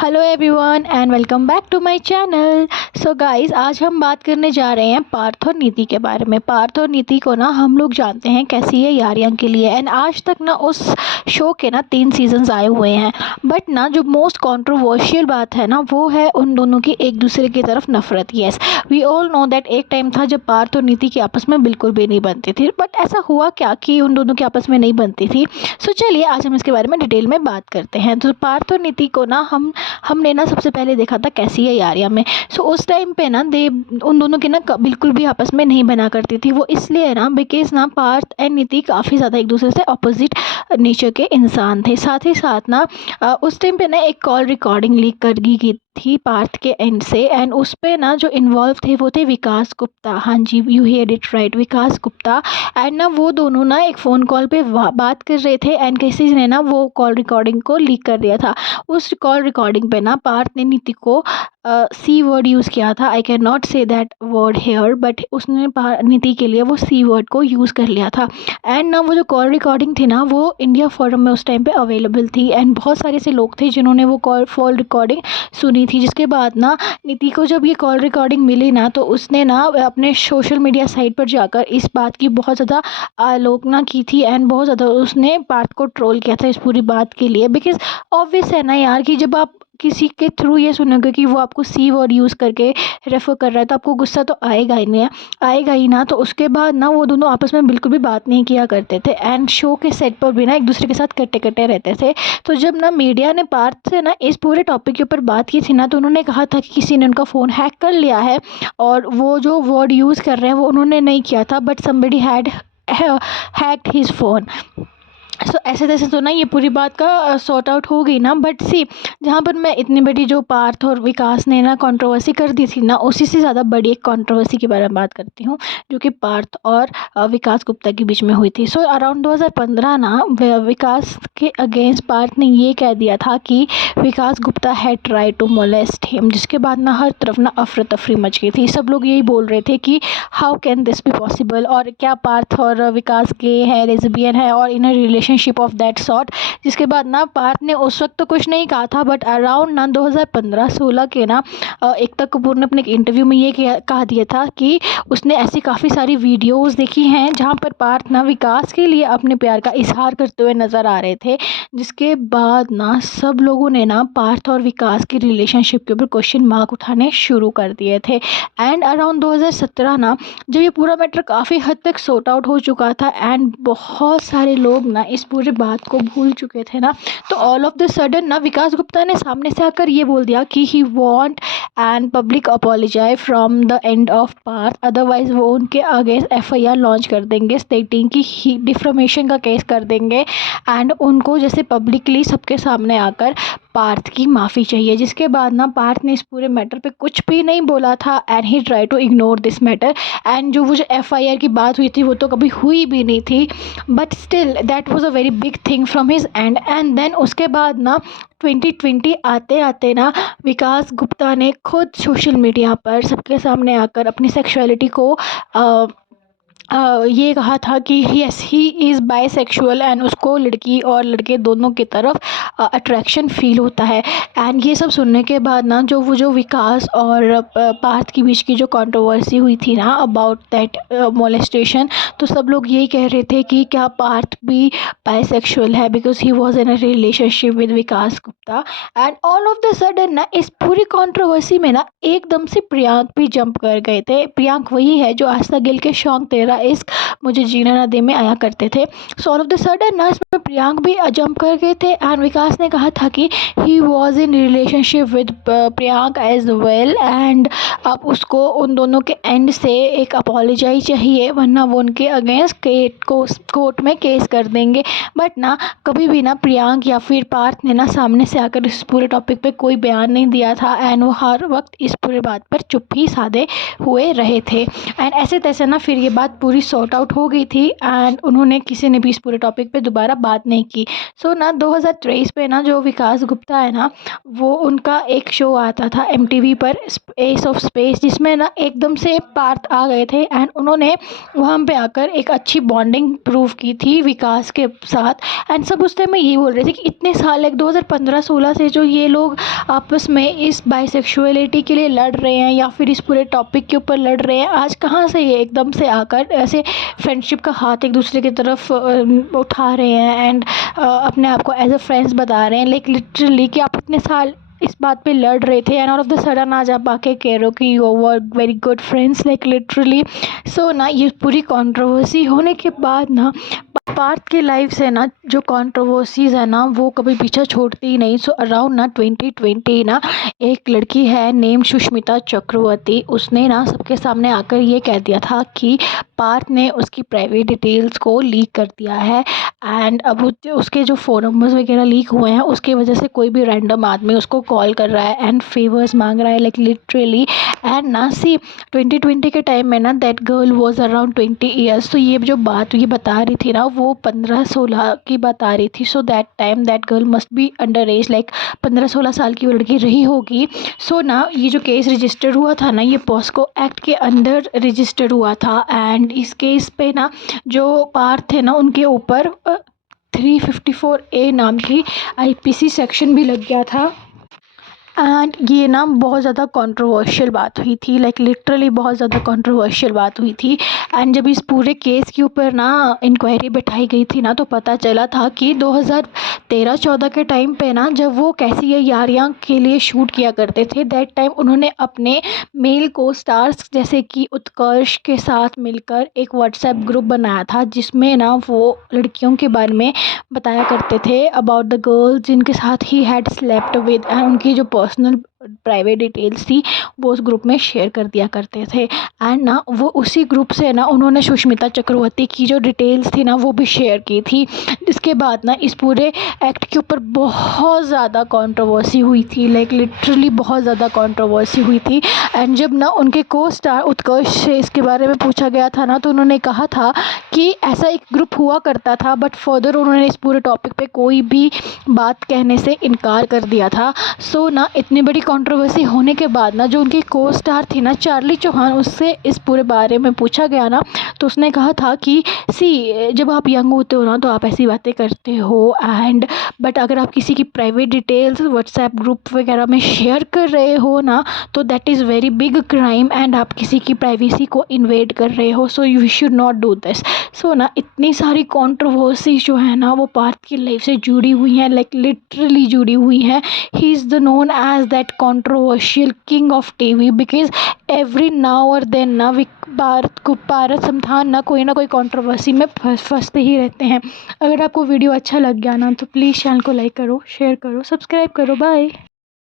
Hello everyone and welcome back to my channel. So guys, आज हम बात करने जा रहे हैं पार्थ और नीति के बारे में। पार्थ और नीति को ना हम लोग जानते हैं कैसी है यारियां के लिए, एंड आज तक ना उस शो के ना 3 सीजन्स आए हुए हैं। बट ना जो मोस्ट कंट्रोवर्शियल बात है ना वो है उन दोनों की एक दूसरे की तरफ नफरत। Yes, we all know that एक टाइम था जब पार्थ और नीति की आपस में बिल्कुल भी नहीं बनती थी। बट ऐसा हुआ क्या कि उन दोनों की आपस में नहीं बनती थी। सो चलिए आज हम इसके बारे में डिटेल में बात करते हैं। तो पार्थ और नीति को ना हमने ना सबसे पहले देखा था कैसी है यारियां में। सो उस टाइम पे ना उन दोनों की ना बिल्कुल भी आपस में नहीं बना करती थी। वो इसलिए ना बिकॉज ना पार्थ एंड नीति काफ़ी ज़्यादा एक दूसरे से अपोजिट नेचर के इंसान थे। साथ ही साथ ना उस टाइम पे ना एक कॉल रिकॉर्डिंग लीक कर दी गई थी पार्थ के एंड से, एंड उस पे ना जो इन्वॉल्व थे वो थे विकास गुप्ता। हाँ जी, you hear it right, Vikas Gupta. And ना वो दोनों ना एक फ़ोन कॉल पे बात कर रहे थे, एंड किसी ने ना वो कॉल रिकॉर्डिंग को लीक कर दिया था। उस कॉल रिकॉर्डिंग पे ना पार्थ ने नीति को सी वर्ड यूज़ किया था। I can not say that word hair, but उसने नीति के लिए वो सी वर्ड को यूज़ कर लिया था। एंड ना वो जो कॉल रिकॉर्डिंग थी ना वो इंडिया फोरम में उस टाइम पे अवेलेबल थी, एंड बहुत सारे ऐसे लोग थे जिन्होंने वो कॉल रिकॉर्डिंग सुनी थी। जिसके बाद ना नीति को जब ये कॉल रिकॉर्डिंग मिली ना तो उसने ना अपने सोशल मीडिया साइट पर जाकर इस बात की बहुत ज़्यादा आलोचना की थी, एंड बहुत ज़्यादा उसने पार्थ को ट्रोल किया था इस पूरी बात के लिए। बिकॉज ऑब्वियस है ना यार कि जब आप किसी के थ्रू ये सुनोगे कि वो आपको सी वर्ड यूज़ करके रेफ़र कर रहा है तो आपको गुस्सा तो आएगा ही नहीं, आएगा ही ना। तो उसके बाद ना वो दोनों आपस में बिल्कुल भी बात नहीं किया करते थे, एंड शो के सेट पर भी ना एक दूसरे के साथ कट्टे कट्टे रहते थे। तो जब ना मीडिया ने पार्थ से ना इस पूरे टॉपिक के ऊपर बात की थी ना तो उन्होंने कहा था कि किसी ने उनका फ़ोन हैक कर लिया है, और वो जो वर्ड यूज़ कर रहे हैं वो उन्होंने नहीं किया था, but somebody had hacked his phone. So ऐसे तैसे तो ना ये पूरी बात का सॉर्ट आउट हो गई ना। बट सी, जहाँ पर मैं इतनी बड़ी जो पार्थ और विकास ने ना कंट्रोवर्सी कर दी थी ना, उसी से ज़्यादा बड़ी एक कंट्रोवर्सी के बारे में बात करती हूँ जो कि पार्थ और विकास गुप्ता के बीच में हुई थी। सो अराउंड 2015 ना विकास के अगेंस्ट पार्थ ने ये कह दिया था कि Vikas Gupta had try to molest him, जिसके बाद ना हर तरफ ना अफरा तफरी मच गई थी। सब लोग यही बोल रहे थे कि how can this be possible, और क्या पार्थ और विकास के हैं, लेस्बियन है और in a relationship of that sort. जिसके बाद ना पार्थ ने उस वक्त तो कुछ नहीं कहा था, बट अराउंड ना 2015-16 के ना एकता कपूर ने अपने एक इंटरव्यू में ये कहा दिया था कि उसने ऐसी काफ़ी सारी वीडियोस देखी हैं जहां पर पार्थ ना विकास के लिए अपने प्यार का इजहार करते हुए नज़र आ रहे थे। जिसके बाद ना सब लोगों ने ना पार्थ और विकास की रिलेशनशिप के ऊपर क्वेश्चन मार्क उठाने शुरू कर दिए थे। एंड अराउंड 2017 ना जब ये पूरा मैटर काफ़ी हद तक सॉर्ट आउट हो चुका था, एंड बहुत सारे लोग ना इस पूरे बात को भूल चुके थे ना, तो ऑल ऑफ द सडन ना विकास गुप्ता ने सामने से आकर ये बोल दिया कि he want and public apologize from the end of Parth, otherwise वो उनके अगेंस्ट एफआईआर लॉन्च कर देंगे, स्टेटिंग की ही डिफेमेशन का केस कर देंगे, एंड उनको जैसे पब्लिकली सबके सामने आकर पार्थ की माफ़ी चाहिए। जिसके बाद ना पार्थ ने इस पूरे मैटर पे कुछ भी नहीं बोला था, and he try to ignore this matter. And वो जो एफआईआर की बात हुई थी वो तो कभी हुई भी नहीं थी, but still that was a very big thing from his end. And then उसके बाद ना 2020 आते आते ना विकास गुप्ता ने खुद सोशल मीडिया पर सबके सामने आकर अपनी सेक्सुअलिटी को ये कहा था कि yes he is bisexual, and उसको लड़की और लड़के दोनों की तरफ अट्रैक्शन फील होता है। एंड ये सब सुनने के बाद ना वो जो विकास और पार्थ के बीच की जो कंट्रोवर्सी हुई थी ना अबाउट दैट मोलेस्टेशन, तो सब लोग यही कह रहे थे कि क्या पार्थ भी बायसेक्सुअल है, because he was in a relationship with Vikas Gupta. And all of the sudden ना इस पूरी कंट्रोवर्सी में ना एकदम से प्रियांक भी जंप कर गए थे। प्रियांक वही है जो आस्था गिल के शौक तेरा इश्क मुझे जीना ना दे में आया करते थे। So all of the sudden ना इसमें प्रियांक भी जंप कर गए थे, एंड विकास ने कहा था कि he was in relationship with Priyank as well, and अब उसको उन दोनों के एंड से एक अपॉलोजाई चाहिए, वरना वो उनके अगेंस्ट कोर्ट में केस कर देंगे। बट ना कभी भी ना प्रियांक या फिर पार्थ ने ना सामने से आकर इस पूरे टॉपिक पे कोई बयान नहीं दिया था, एंड वो हर वक्त इस पूरे बात पर चुप ही साधे हुए रहे थे। एंड ऐसे तैसे ना फिर ये बात पूरी सॉर्ट आउट हो गई थी, एंड उन्होंने किसी ने भी इस पूरे टॉपिक पे दोबारा बात नहीं की। सो ना 2023 पे ना जो विकास गुप्ता है ना वो उनका एक शो आता था एमटीवी पर, एस ऑफ स्पेस, जिसमें ना एकदम से पार्थ आ गए थे, एंड उन्होंने वहाँ पे आकर एक अच्छी बॉन्डिंग प्रूव की थी विकास के साथ। एंड सब उस टाइम में यही बोल रहे थे कि इतने साल, 2015-16 से जो ये लोग आपस में इस बाइसेक्सुअलिटी के लिए लड़ रहे हैं या फिर इस पूरे टॉपिक के ऊपर लड़ रहे हैं। आज कहाँ से ये एकदम से आकर ऐसे फ्रेंडशिप का हाथ एक दूसरे की तरफ उठा रहे हैं एंड अपने आप को एज अ फ्रेंड्स बता रहे हैं। लाइक लिटरली कि आप इतने साल इस बात पे लड़ रहे थे and all of the sudden आज आप आके कह रहे हो कि you were very good friends, like literally. So ना ये पूरी कंट्रोवर्सी होने के बाद ना पार्थ की लाइफ से ना जो कंट्रोवर्सीज है ना वो कभी पीछा छोड़ती ही नहीं। सो अराउंड ना 2020 ना एक लड़की है नेम सुष्मिता चक्रवर्ती, उसने ना सबके सामने आकर ये कह दिया था कि पार्थ ने उसकी प्राइवेट डिटेल्स को लीक कर दिया है एंड अब उसके जो फ़ोन नंबर्स वगैरह लीक हुए हैं उसके वजह से कोई भी रैंडम आदमी उसको कॉल कर रहा है एंड फेवर्स मांग रहा है, लाइक लिटरली। एंड ना सी 2020 के टाइम में ना that girl was around 20 years. तो ये जो बात ये बता रही थी ना वो 15-16 की बता रही थी। So that time that girl must be under as, like 15-16 साल की वो लड़की रही होगी। सो ना ये जो केस रजिस्टर हुआ था ना ये पॉस्को एक्ट के अंदर रजिस्टर हुआ था एंड इस केस पे ना जो पार्थ थे ना उनके ऊपर 354A नाम की IPC सेक्शन भी लग गया था। एंड ये ना बहुत ज़्यादा कंट्रोवर्शियल बात हुई थी, लाइक लिटरली बहुत ज़्यादा कंट्रोवर्शियल बात हुई थी। एंड जब इस पूरे केस के ऊपर ना इंक्वायरी बैठाई गई थी ना तो पता चला था कि 2013-14 के टाइम पे ना जब वो कैसी है यारियां के लिए शूट किया करते थे, दैट टाइम उन्होंने अपने मेल को स्टार्स जैसे कि उत्कर्ष के साथ मिलकर एक व्हाट्सएप ग्रुप बनाया था जिसमें ना वो लड़कियों के बारे में बताया करते थे अबाउट द गर्ल्स जिनके साथ he had slept with and उनकी जो पर्सनल प्राइवेट डिटेल्स थी वो उस ग्रुप में शेयर कर दिया करते थे। एंड ना वो उसी ग्रुप से ना उन्होंने सुष्मिता चक्रवर्ती की जो डिटेल्स थी ना वो भी शेयर की थी। इसके बाद ना इस पूरे एक्ट के ऊपर बहुत ज़्यादा कंट्रोवर्सी हुई थी, लाइक लिटरली बहुत ज़्यादा कंट्रोवर्सी हुई थी। एंड जब ना उनके को स्टार उत्कर्ष से इसके बारे में पूछा गया था ना तो उन्होंने कहा था कि ऐसा एक ग्रुप हुआ करता था बट फर्दर उन्होंने इस पूरे टॉपिक पे कोई भी बात कहने से इनकार कर दिया था। सो ना इतनी बड़ी कंट्रोवर्सी होने के बाद ना जो उनकी को स्टार थी ना चार्ली चौहान, उससे इस पूरे बारे में पूछा गया ना तो उसने कहा था कि सी जब आप यंग होते हो ना तो आप ऐसी बातें करते हो एंड बट अगर आप किसी की प्राइवेट डिटेल्स व्हाट्सएप ग्रुप वगैरह में शेयर कर रहे हो ना तो that is very big crime and आप किसी की प्राइवेसी को इन्वेड कर रहे हो। So you should not do this. So ना इतनी सारी कंट्रोवर्सी जो है ना वो पार्थ की लाइफ से जुड़ी हुई हैं, लाइक लिटरली जुड़ी हुई हैं। He is the known as that controversial king of TV because every now or then ना भारत संस्थान ना कोई कंट्रोवर्सी में फंसते ही रहते हैं। अगर आपको वीडियो अच्छा लग गया ना तो प्लीज़ चैनल को लाइक करो, शेयर करो, सब्सक्राइब करो। बाय।